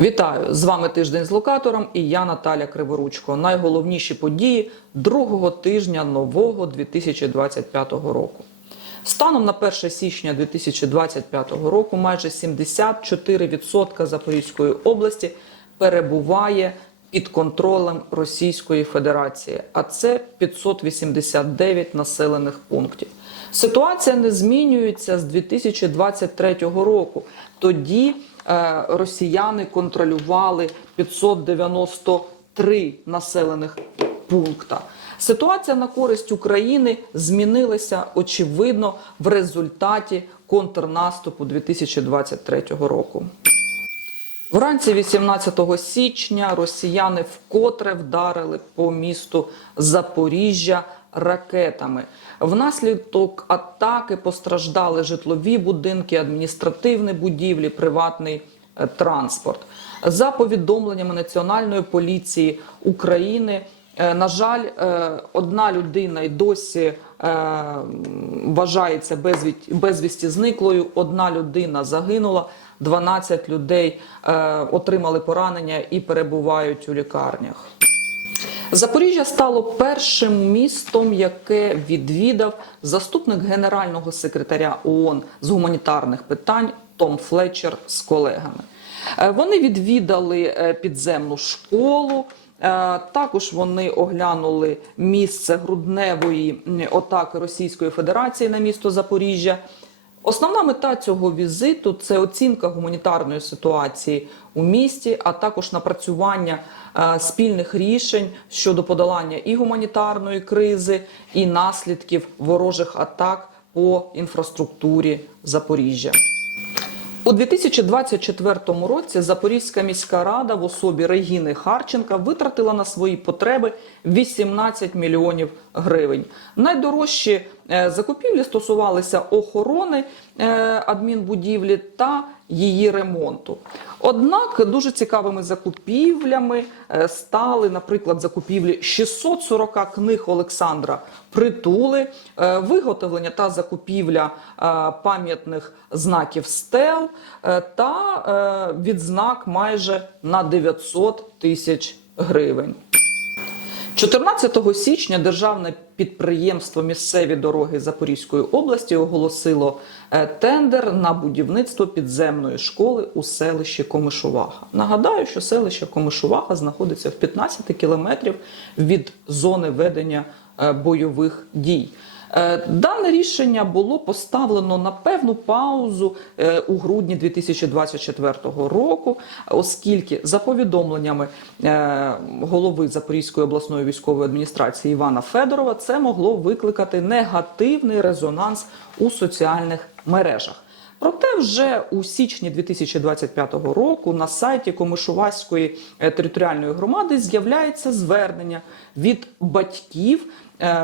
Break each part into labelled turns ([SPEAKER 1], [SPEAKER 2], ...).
[SPEAKER 1] Вітаю з вами тиждень з локатором і я Наталя Криворучко. Найголовніші події другого тижня нового 2025 року. Станом на 1 січня 2025 року майже 74% Запорізької області перебуває під контролем Російської Федерації, а це 589 населених пунктів. Ситуація не змінюється з 2023 року. Тоді е, росіяни контролювали 593 населених пункта. Ситуація на користь України змінилася очевидно в результаті контрнаступу 2023 року. Вранці 18 січня росіяни вкотре вдарили по місту Запоріжжя ракетами. Внаслідок атаки постраждали житлові будинки, адміністративні будівлі, приватний е, транспорт. За повідомленнями Національної поліції України. е, На жаль, е, одна людина й досі вважається безвісті зниклою. Одна людина загинула, 12 людей е, отримали поранення і перебувають у лікарнях. Запоріжжя стало першим містом, яке відвідав заступник генерального секретаря ООН з гуманітарних питань Том Флетчер з колегами. Е, Вони відвідали е, підземну школу. Також вони оглянули місце грудневої атаки Російської Федерації на місто Запоріжжя. Основна мета цього візиту це оцінка гуманітарної ситуації у місті, а також напрацювання е, спільних рішень щодо подолання і гуманітарної кризи, і наслідків ворожих атак по інфраструктурі Запоріжжя. У 2024 році Запорізька міська рада в особі Регіни Харченка витратила на свої потреби 18 мільйонів гривень. Найдорожчі е, закупівлі стосувалися охорони е, адмінбудівлі та її ремонту. Однак дуже цікавими закупівлями е, стали, наприклад, закупівлі 640 книг Олександра Притули, виготовлення та закупівля пам'ятних знаків стел та відзнак майже на 900 тисяч гривень. 14 січня державне підприємство Місцеві дороги Запорізької області оголосило е, тендер на будівництво підземної школи у селищі Комишувага. Нагадаю, що селище Комишувага знаходиться в 15 кілометрів від зони ведення е, бойових дій. Е, Дане рішення було поставлено на певну паузу е, у грудні 2024 року, оскільки за повідомленнями е, голови Запорізької обласної військової адміністрації Івана Федорова це могло викликати негативний резонанс у соціальних мережах. Проте вже у січні 2025 року на сайті Комишуваської територіальної громади з'являється звернення від батьків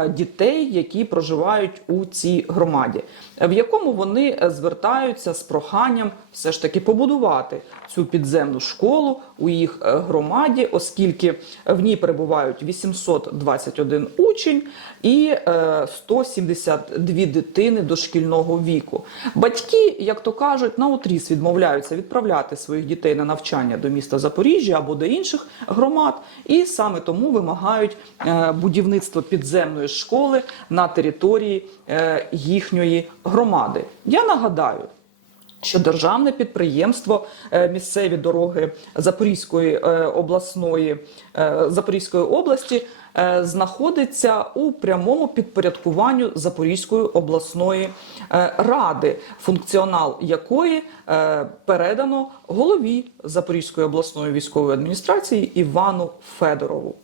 [SPEAKER 1] дітей, які проживають у цій громаді, в якому вони е, звертаються з проханням все ж таки побудувати цю підземну школу у їх е, громаді, оскільки в ній перебувають 821 учень і е, 172 дитини дошкільного віку. Батьки, як то кажуть, наотріз відмовляються відправляти своїх дітей на навчання до міста Запоріжжя або до інших громад, і саме тому вимагають е, будівництво підземної школи на території е, їхньої громади. Я нагадаю. Що державне підприємство е, місцеві дороги Запорізької е, обласної е, Запорізької області знаходиться у прямому підпорядкуванню Запорізької обласної ради, функціонал якої передано голові Запорізької обласної військової адміністрації Івану Федорову.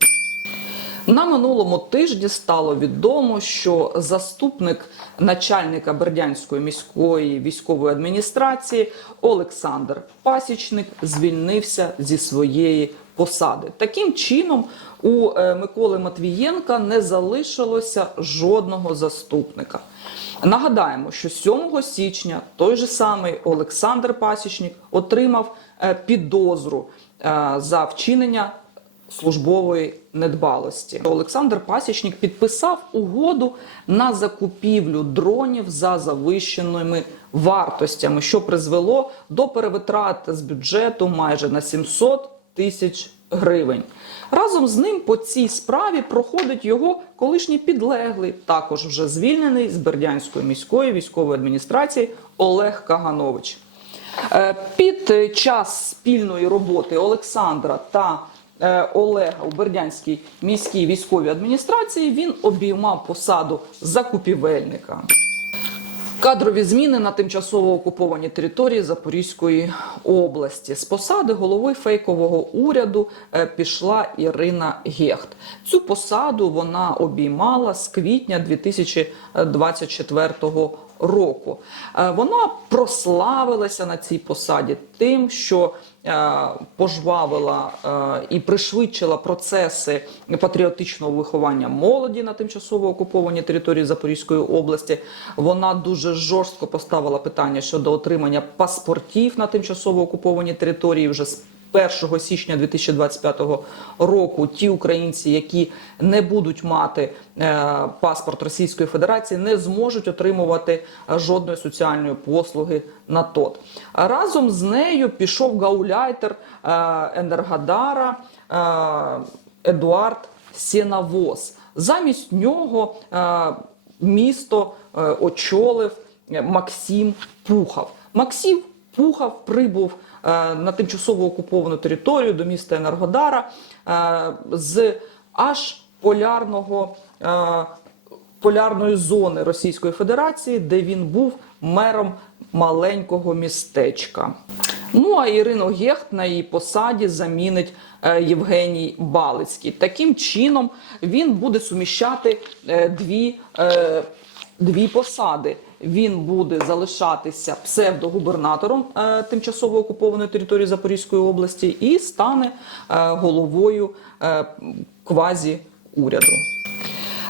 [SPEAKER 1] На минулому тижні стало відомо, що заступник начальника Бердянської міської військової адміністрації Олександр Пасічник звільнився зі своєї посади. Таким чином, у е, Миколи Матвієнка не залишилося жодного заступника. Нагадаємо, що 7 січня той же самий Олександр Пасічник отримав е, підозру е, за вчинення службової недбалості. Олександр Пасічник підписав угоду на закупівлю дронів за завищеними вартостями, що призвело до перевитрат з бюджету майже на 700 тисяч гривень. Разом з ним по цій справі проходить його колишній підлеглий, також вже звільнений з Бердянської міської військової адміністрації Олег Каганович. Е, Під час спільної роботи Олександра та Олега у Бердянській міській військовій адміністрації він обіймав посаду закупівельника. Кадрові зміни на тимчасово окупованій території Запорізької області. З посади голови фейкового уряду е, пішла Ірина Гехт. Цю посаду вона обіймала з квітня 2024 року. Е, Вона прославилася на цій посаді тим, що е, пожвавила е, і пришвидшила процеси патріотичного виховання молоді на тимчасово окупованій території Запорізької області. Вона дуже жорстко поставила питання щодо отримання паспортів на тимчасово окупованій території вже з 1 січня 2025 року ті українці, які не будуть мати е, паспорт Російської Федерації, не зможуть отримувати жодної соціальної послуги на ТОТ. Разом з нею пішов гауляйтер е, Енергодара е, Едуард Сєнавоз. Замість нього місто очолив Максим Пухов. Максим Пухов прибув е, на тимчасово окуповану територію до міста Енергодара е, з аж полярного е, полярної зони Російської Федерації, де він був мером маленького містечка. Ну а Ірину Гехт на її посаді замінить Євгеній Балицький. Таким чином він буде суміщати дві, дві посади. Він буде залишатися псевдогубернатором е, тимчасово окупованої території Запорізької області і стане е, головою е, квазі уряду.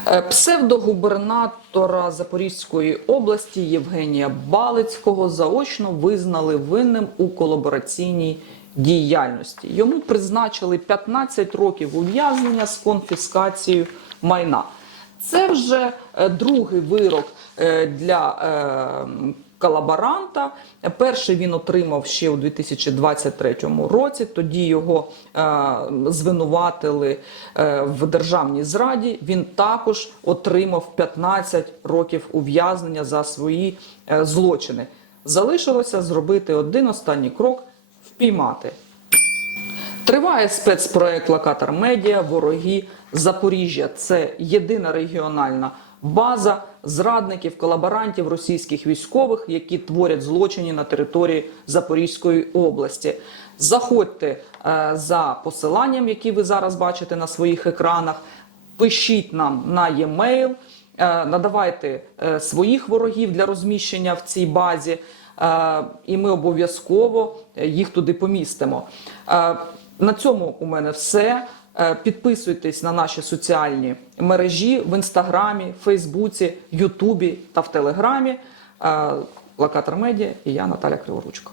[SPEAKER 1] Е, Псевдогубернатора Запорізької області Євгенія Балицького заочно визнали винним у колабораційній діяльності. Йому призначили 15 років ув'язнення з конфіскацією майна. Це вже е, другий вирок для е, колаборанта. Перший він отримав ще у 2023 році. Тоді його е, звинуватили е, в державній зраді. Він також отримав 15 років ув'язнення за свої е, злочини. Залишилося зробити один останній крок впіймати. Триває спецпроект Локатор Медіа Вороги Запоріжжя. Це єдина регіональна база зрадників, колаборантів, російських військових, які творять злочини на території Запорізької області. Заходьте е, за посиланням, які ви зараз бачите на своїх екранах. Пишіть нам на e-mail, е, надавайте е, своїх ворогів для розміщення в цій базі, і ми обов'язково їх туди помістимо. На цьому у мене все. Е, Підписуйтесь на наші соціальні мережі в інстаграмі, Фейсбуці, Ютубі та в Телеграмі. Е, Локатор медіа і я Наталя Криворучко.